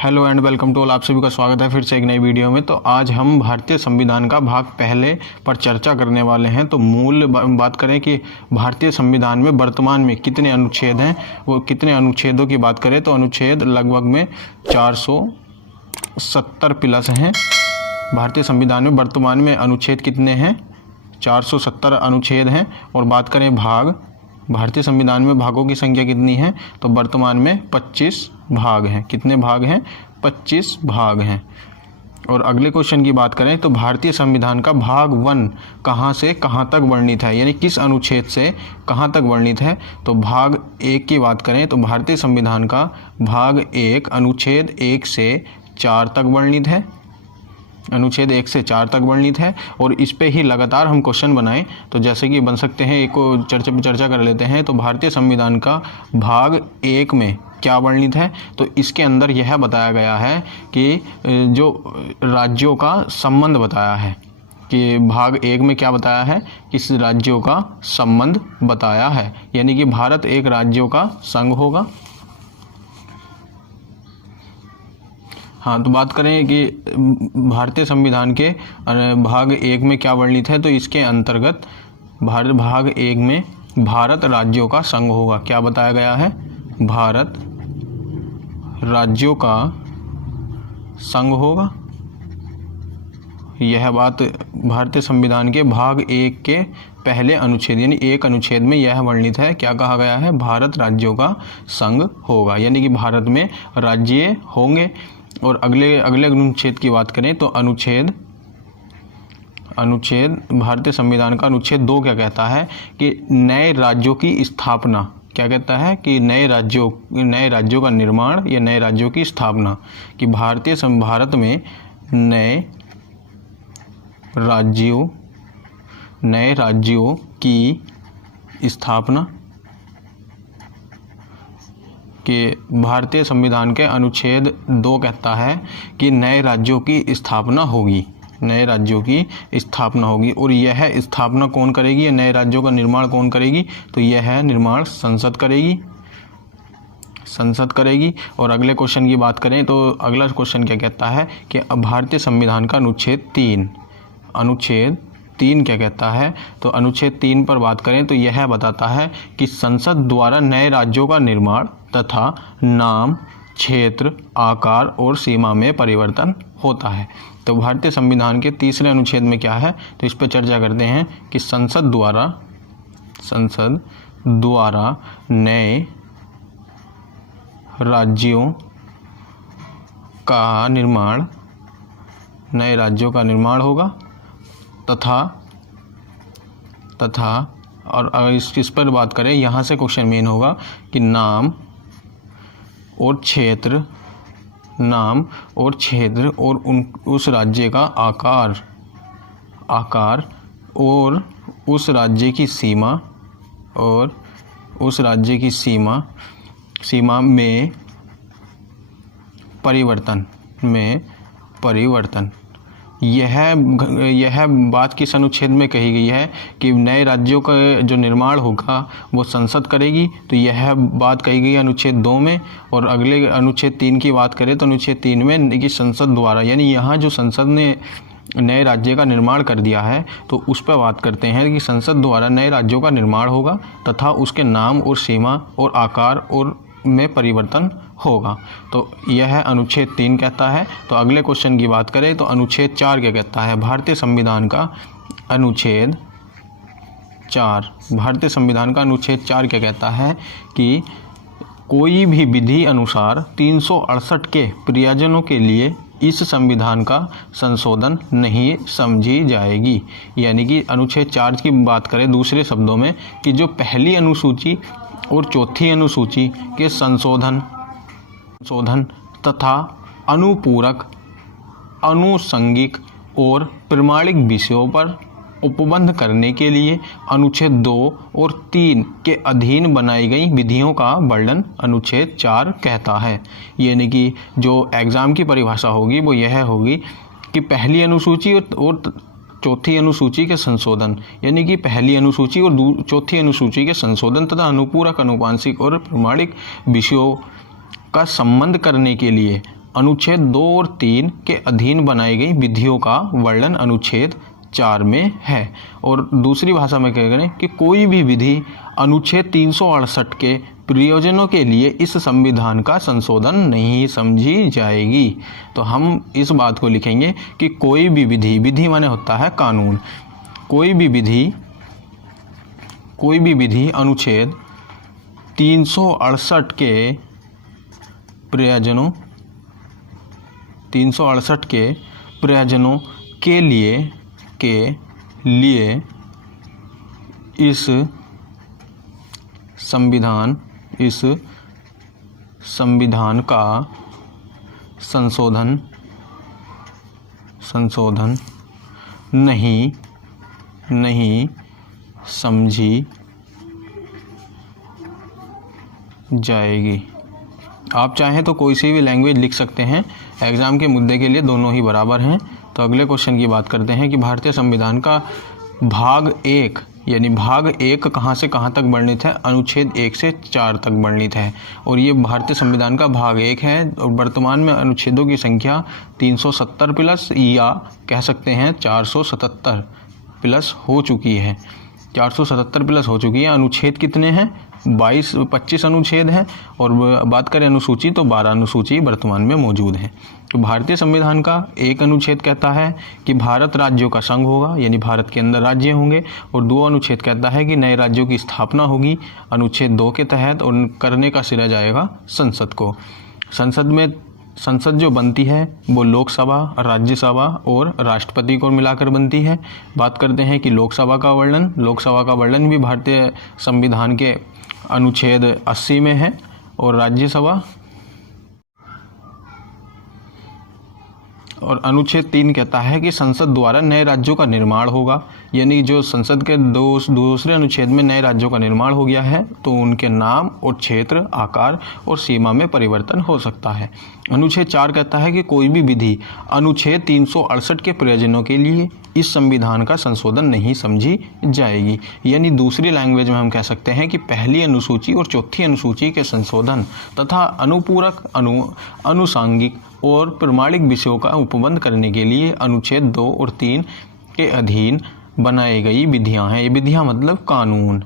Hello and welcome to all. आप सभी का स्वागत है फिर से एक नई वीडियो में। तो आज हम भारतीय संविधान का भाग पहले पर चर्चा करने वाले हैं। तो मूल बात करें कि भारतीय संविधान में वर्तमान में कितने अनुच्छेद हैं, वो कितने अनुच्छेदों की बात करें तो अनुच्छेद लगभग में 470 प्लस हैं। भारतीय संविधान में वर्तमान में अनुच्छेद कितने हैं? 470 अनुच्छेद हैं। और बात करें भाग, भारतीय संविधान में भागों की संख्या कितनी है तो वर्तमान में 25 भाग हैं। कितने भाग हैं? 25 भाग हैं। और अगले क्वेश्चन की बात करें तो भारतीय संविधान का भाग 1 कहाँ से कहाँ तक वर्णित है, यानी किस अनुच्छेद से कहाँ तक वर्णित है। तो भाग 1 की बात करें तो भारतीय संविधान का भाग 1 अनुच्छेद 1 से 4 तक वर्णित है। अनुच्छेद 1 से 4 तक वर्णित है। और इस पे ही लगातार हम क्वेश्चन बनाएं तो जैसे कि बन सकते हैं, एक को चर्चा कर लेते हैं। तो भारतीय संविधान का भाग 1 में क्या वर्णित है तो इसके अंदर यह बताया गया है कि जो राज्यों का संबंध बताया है, कि भाग 1 में क्या बताया है, किस राज्यों का संबंध बताया है, यानी कि भारत एक राज्यों का संघ होगा। हाँ, तो बात करें कि भारतीय संविधान के भाग 1 में क्या वर्णित है तो इसके अंतर्गत भाग 1 में भारत राज्यों का संघ होगा। क्या बताया गया है? भारत राज्यों का संघ होगा। यह बात भारतीय संविधान के भाग 1 के पहले अनुच्छेद यानी 1 अनुच्छेद में यह वर्णित है। क्या कहा गया है? भारत राज्यों का संघ होगा, यानी कि भारत में राज्य होंगे। और अगले अनुच्छेद की बात करें तो अनुच्छेद भारतीय संविधान का अनुच्छेद 2 क्या कहता है कि नए राज्यों की स्थापना। क्या कहता है? कि नए राज्यों का निर्माण या नए राज्यों की स्थापना, कि भारत में नए राज्यों की स्थापना कि भारतीय संविधान के अनुच्छेद 2 कहता है कि नए राज्यों की स्थापना होगी, नए राज्यों की स्थापना होगी। और यह स्थापना कौन करेगी या नए राज्यों का निर्माण कौन करेगी तो यह निर्माण संसद करेगी। और अगले क्वेश्चन की बात करें तो अगला क्वेश्चन क्या कहता है कि भारतीय संविधान का अनुच्छेद 3 क्या कहता है तो अनुच्छेद 3 पर बात करें तो यह बताता है कि संसद द्वारा नए राज्यों का निर्माण तथा नाम, क्षेत्र, आकार और सीमा में परिवर्तन होता है। तो भारतीय संविधान के तीसरे अनुच्छेद में क्या है तो इस पर चर्चा करते हैं कि संसद द्वारा नए राज्यों का निर्माण होगा तथा और इस पर बात करें, यहाँ से क्वेश्चन मेन होगा कि नाम और क्षेत्र और उस राज्य का आकार और उस राज्य की सीमा में परिवर्तन। यह बात किस अनुच्छेद में कही गई है कि नए राज्यों का जो निर्माण होगा वो संसद करेगी। तो यह बात कही गई है अनुच्छेद 2 में। और अगले अनुच्छेद 3 की बात करें तो अनुच्छेद 3 में कि संसद द्वारा, यानी यहाँ जो संसद ने नए राज्य का निर्माण कर दिया है तो उस पर बात करते हैं कि संसद द्वारा नए राज्यों का निर्माण होगा तथा उसके नाम और सीमा और आकार और में परिवर्तन होगा। तो यह अनुच्छेद 3 कहता है। तो अगले क्वेश्चन की बात करें तो अनुच्छेद 4 क्या कहता है? भारतीय संविधान का अनुच्छेद 4 क्या कहता है कि कोई भी विधि अनुसार 368 के प्रयोजनों के लिए इस संविधान का संशोधन नहीं समझी जाएगी। यानी कि अनुच्छेद 4 की बात करें दूसरे शब्दों में कि जो पहली अनुसूची और चौथी अनुसूची के संशोधन तथा अनुपूरक, अनुषंगिक और प्रमाणिक विषयों पर उपबंध करने के लिए अनुच्छेद 2 और 3 के अधीन बनाई गई विधियों का वर्णन अनुच्छेद 4 कहता है। यानी कि जो एग्ज़ाम की परिभाषा होगी वो यह होगी कि पहली अनुसूची और चौथी अनुसूची के संशोधन, यानी कि पहली अनुसूची और चौथी अनुसूची के संशोधन तथा अनुपूरक, अनुपांशिक और प्रमाणिक विषयों का संबंध करने के लिए अनुच्छेद 2 और 3 के अधीन बनाई गई विधियों का वर्णन अनुच्छेद 4 में है। और दूसरी भाषा में कह करें कि कोई भी विधि अनुच्छेद 368 के प्रयोजनों के लिए इस संविधान का संशोधन नहीं समझी जाएगी। तो हम इस बात को लिखेंगे कि कोई भी विधि, विधि माने होता है कानून, कोई भी विधि अनुच्छेद 368 के प्रयोजनों के लिए इस संविधान का संशोधन नहीं समझी जाएगी। आप चाहें तो कोई सी भी लैंग्वेज लिख सकते हैं, एग्ज़ाम के मुद्दे के लिए दोनों ही बराबर हैं। तो अगले क्वेश्चन की बात करते हैं कि भारतीय संविधान का भाग 1 यानी भाग 1 कहाँ से कहाँ तक वर्णित है? अनुच्छेद 1 से 4 तक वर्णित है। और ये भारतीय संविधान का भाग 1 है और वर्तमान में अनुच्छेदों की संख्या 370 प्लस या कह सकते हैं 477 प्लस हो चुकी है। 477 प्लस हो चुकी है। अनुच्छेद कितने हैं? 25 अनुच्छेद हैं। और बात करें अनुसूची तो 12 अनुसूची वर्तमान में मौजूद हैं। तो भारतीय संविधान का एक अनुच्छेद कहता है कि भारत राज्यों का संघ होगा, यानी भारत के अंदर राज्य होंगे। और 2 अनुच्छेद कहता है कि नए राज्यों की स्थापना होगी अनुच्छेद 2 के तहत, और करने का सिरा जाएगा संसद को। संसद जो बनती है वो लोकसभा, राज्यसभा और राष्ट्रपति को मिलाकर बनती है। बात करते हैं कि लोकसभा का वर्णन भी भारतीय संविधान के अनुच्छेद 80 में है। और राज्यसभा और अनुच्छेद 3 कहता है कि संसद द्वारा नए राज्यों का निर्माण होगा, यानी जो संसद के दूसरे अनुच्छेद में नए राज्यों का निर्माण हो गया है तो उनके नाम और क्षेत्र, आकार और सीमा में परिवर्तन हो सकता है। अनुच्छेद 4 कहता है कि कोई भी विधि अनुच्छेद 368 के प्रयोजनों के लिए इस संविधान का संशोधन नहीं समझी जाएगी। यानी दूसरी लैंग्वेज में हम कह सकते हैं कि पहली अनुसूची और चौथी अनुसूची के संशोधन तथा अनुपूरक, अनुसांगिक और प्रमाणिक विषयों का उपबंध करने के लिए अनुच्छेद 2 और 3 के अधीन बनाई गई विधियां हैं। ये विधियां मतलब कानून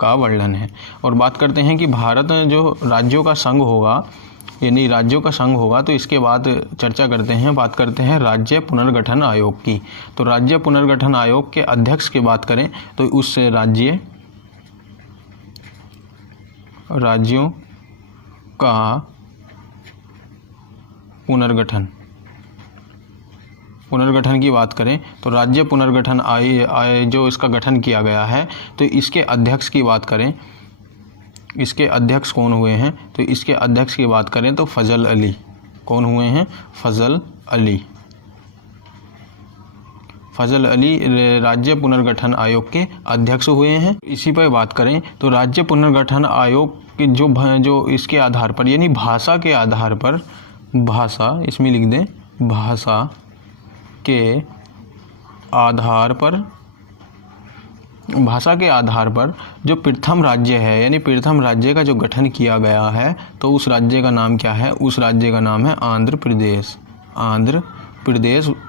का वर्णन है। और बात करते हैं कि भारत में जो राज्यों का संघ होगा, यानी राज्यों का संघ होगा, तो इसके बाद चर्चा करते हैं, बात करते हैं राज्य पुनर्गठन आयोग की। तो राज्य पुनर्गठन आयोग के अध्यक्ष की बात करें तो उस राज्यों का पुनर्गठन की बात करें तो राज्य पुनर्गठन जो इसका गठन किया गया है, तो इसके अध्यक्ष की बात करें, इसके अध्यक्ष कौन हुए हैं? तो इसके अध्यक्ष की बात करें तो फजल अली। कौन हुए हैं? फजल अली राज्य पुनर्गठन आयोग के अध्यक्ष हुए हैं। इसी पर बात करें तो राज्य पुनर्गठन आयोग के जो इसके आधार पर, यानी भाषा के आधार पर, इसमें लिख दें, भाषा के आधार पर जो प्रथम राज्य है, यानी प्रथम राज्य का जो गठन किया गया है, तो उस राज्य का नाम क्या है? उस राज्य का नाम है आंध्र प्रदेश।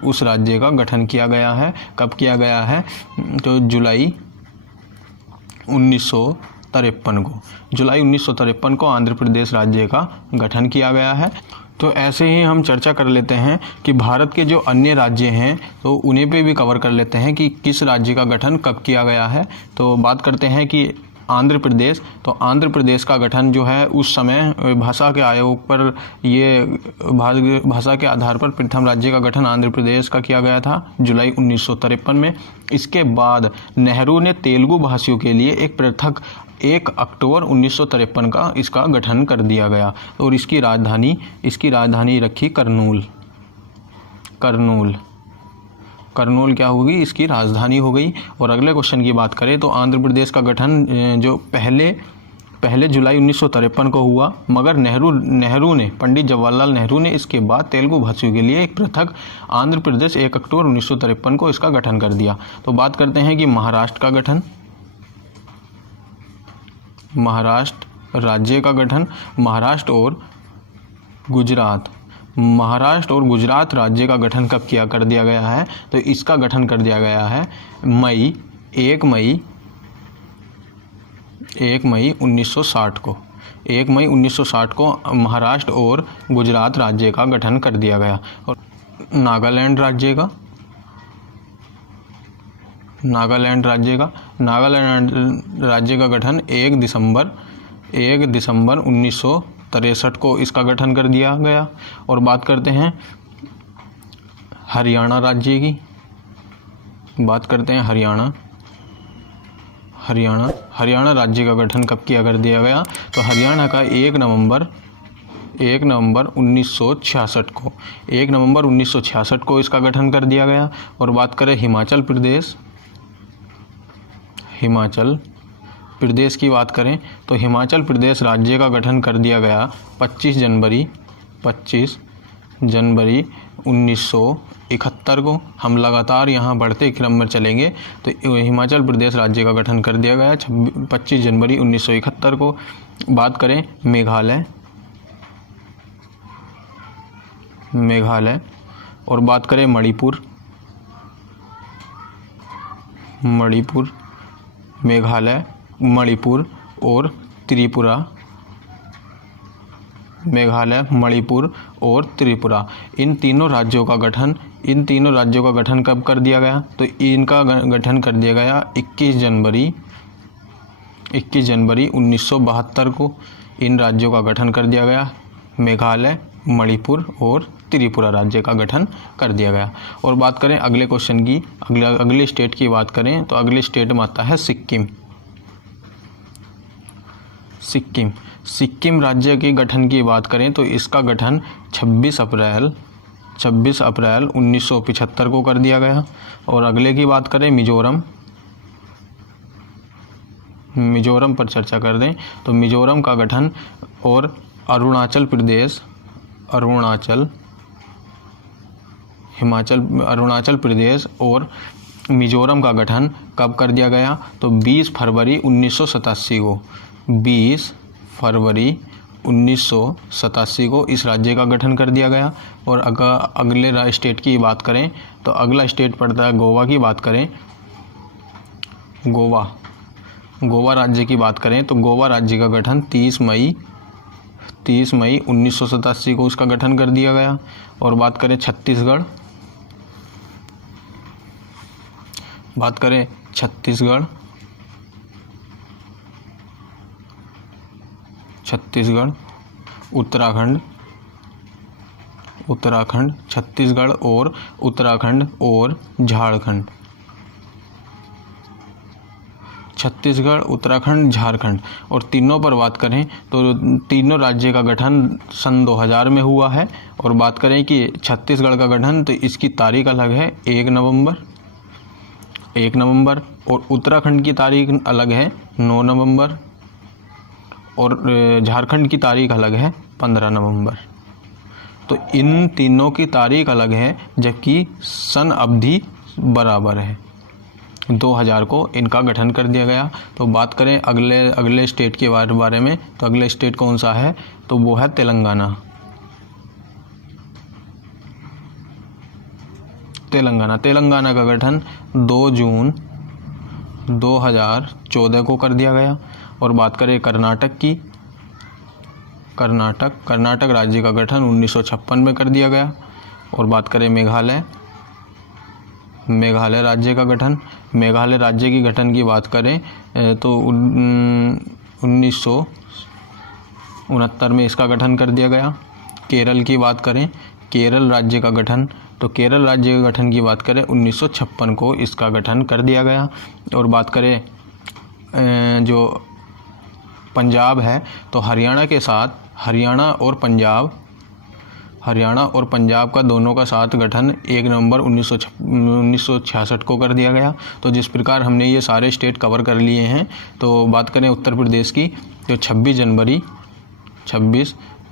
उस राज्य का गठन किया गया है। कब किया गया है? तो जुलाई 1953 को आंध्र प्रदेश राज्य का गठन किया गया है। तो ऐसे ही हम चर्चा कर लेते हैं कि भारत के जो अन्य राज्य हैं तो उन्हें पे भी कवर कर लेते हैं कि किस राज्य का गठन कब किया गया है। तो बात करते हैं कि आंध्र प्रदेश, तो आंध्र प्रदेश का गठन जो है उस समय भाषा के आयोग पर, ये भाषा के आधार पर प्रथम राज्य का गठन आंध्र प्रदेश का किया गया था जुलाई 1953 में। इसके बाद नेहरू ने तेलुगु भाषियों के लिए एक पृथक 1 अक्टूबर 1953 का इसका गठन कर दिया गया। और इसकी राजधानी रखी करनूल क्या होगी? इसकी राजधानी हो गई। और अगले क्वेश्चन की बात करें तो आंध्र प्रदेश का गठन जो पहले जुलाई 1953 को हुआ, मगर नेहरू ने, पंडित जवाहरलाल नेहरू ने इसके बाद तेलुगु भाषियों के लिए एक पृथक आंध्र प्रदेश 1 अक्टूबर 1953 को इसका गठन कर दिया। तो बात करते हैं कि महाराष्ट्र राज्य का गठन, महाराष्ट्र और गुजरात। महाराष्ट्र और गुजरात राज्य का गठन कब किया कर दिया गया है? तो इसका गठन कर दिया गया है 1 मई 1960 को। 1 मई 1960 को महाराष्ट्र और गुजरात राज्य का गठन कर दिया गया। और नागालैंड राज्य का गठन 1 दिसंबर 1963 को इसका गठन कर दिया गया। और बात करते हैं हरियाणा राज्य की। हरियाणा राज्य का गठन कब किया कर दिया गया? तो हरियाणा का 1 नवंबर 1966 को 1 नवंबर 1966 को इसका गठन कर दिया गया। और बात करें हिमाचल प्रदेश की बात करें तो हिमाचल प्रदेश राज्य का गठन कर दिया गया 25 जनवरी 1971 को। हम लगातार यहाँ बढ़ते क्रम में चलेंगे तो हिमाचल प्रदेश राज्य का गठन कर दिया गया 25 जनवरी 1971 को। बात करें मेघालय और बात करें मेघालय, मणिपुर और त्रिपुरा। इन तीनों राज्यों का गठन कब कर दिया गया? तो इनका गठन कर दिया गया 21 जनवरी 1972 को। इन राज्यों का गठन कर दिया गया। मेघालय, मणिपुर और त्रिपुरा राज्य का गठन कर दिया गया। और बात करें अगले क्वेश्चन की, अगले स्टेट की बात करें तो अगले स्टेट में आता है सिक्किम राज्य के गठन की बात करें तो इसका गठन 26 अप्रैल 1975 को कर दिया गया। और अगले की बात करें मिजोरम पर चर्चा कर दें तो मिजोरम का गठन और अरुणाचल प्रदेश और मिजोरम का गठन कब कर दिया गया? तो 20 फरवरी 1987 को इस राज्य का गठन कर दिया गया। और अगले स्टेट की बात करें तो अगला स्टेट पड़ता है गोवा की बात करें। गोवा राज्य की बात करें तो गोवा राज्य का गठन 30 मई 1987 को इसका गठन कर दिया गया। और बात करें छत्तीसगढ़ उत्तराखंड, छत्तीसगढ़ और उत्तराखंड और झारखंड। और तीनों पर बात करें तो तीनों राज्य का गठन सन 2000 में हुआ है। और बात करें कि छत्तीसगढ़ का गठन तो इसकी तारीख अलग है 1 नवंबर और उत्तराखंड की तारीख अलग है 9 नवंबर और झारखंड की तारीख अलग है 15 नवंबर। तो इन तीनों की तारीख अलग है जबकि सन अवधि बराबर है। 2000 को इनका गठन कर दिया गया। तो बात करें अगले स्टेट के बारे में तो अगले स्टेट कौन सा है? तो वो है तेलंगाना। तेलंगाना का गठन 2 जून 2014 को कर दिया गया। और बात करें कर्नाटक की, कर्नाटक राज्य का गठन 1956 में कर दिया गया। और बात करें मेघालय राज्य का गठन, मेघालय राज्य की गठन की बात करें तो 1969 में इसका गठन कर दिया गया। केरल की बात करें, केरल राज्य का गठन तो केरल राज्य के गठन की बात करें 1956 को इसका गठन कर दिया गया। और बात करें जो पंजाब है तो हरियाणा के साथ हरियाणा और पंजाब का दोनों का साथ गठन 1 नवंबर 1966 को कर दिया गया। तो जिस प्रकार हमने ये सारे स्टेट कवर कर लिए हैं तो बात करें उत्तर प्रदेश की तो 26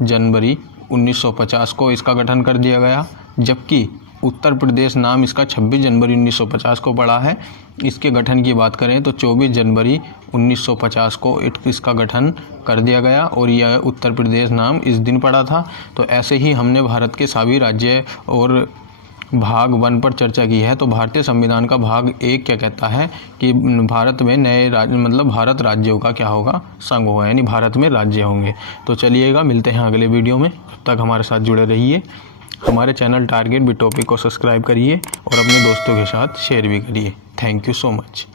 जनवरी 1950 को इसका गठन कर दिया गया। जबकि उत्तर प्रदेश नाम इसका 26 जनवरी 1950 को पड़ा है। इसके गठन की बात करें तो 24 जनवरी 1950 को इसका गठन कर दिया गया और यह उत्तर प्रदेश नाम इस दिन पड़ा था। तो ऐसे ही हमने भारत के सभी राज्य और भाग 1 पर चर्चा की है। तो भारतीय संविधान का भाग 1 क्या कहता है कि भारत में नए राज्य मतलब भारत राज्यों का क्या होगा, संघ होगा, यानी भारत में राज्य होंगे। तो चलिएगा, मिलते हैं अगले वीडियो में, तब तक हमारे साथ जुड़े रहिए। हमारे चैनल टारगेट बिट टॉपिक को सब्सक्राइब करिए और अपने दोस्तों के साथ शेयर भी करिए। Thank you so much.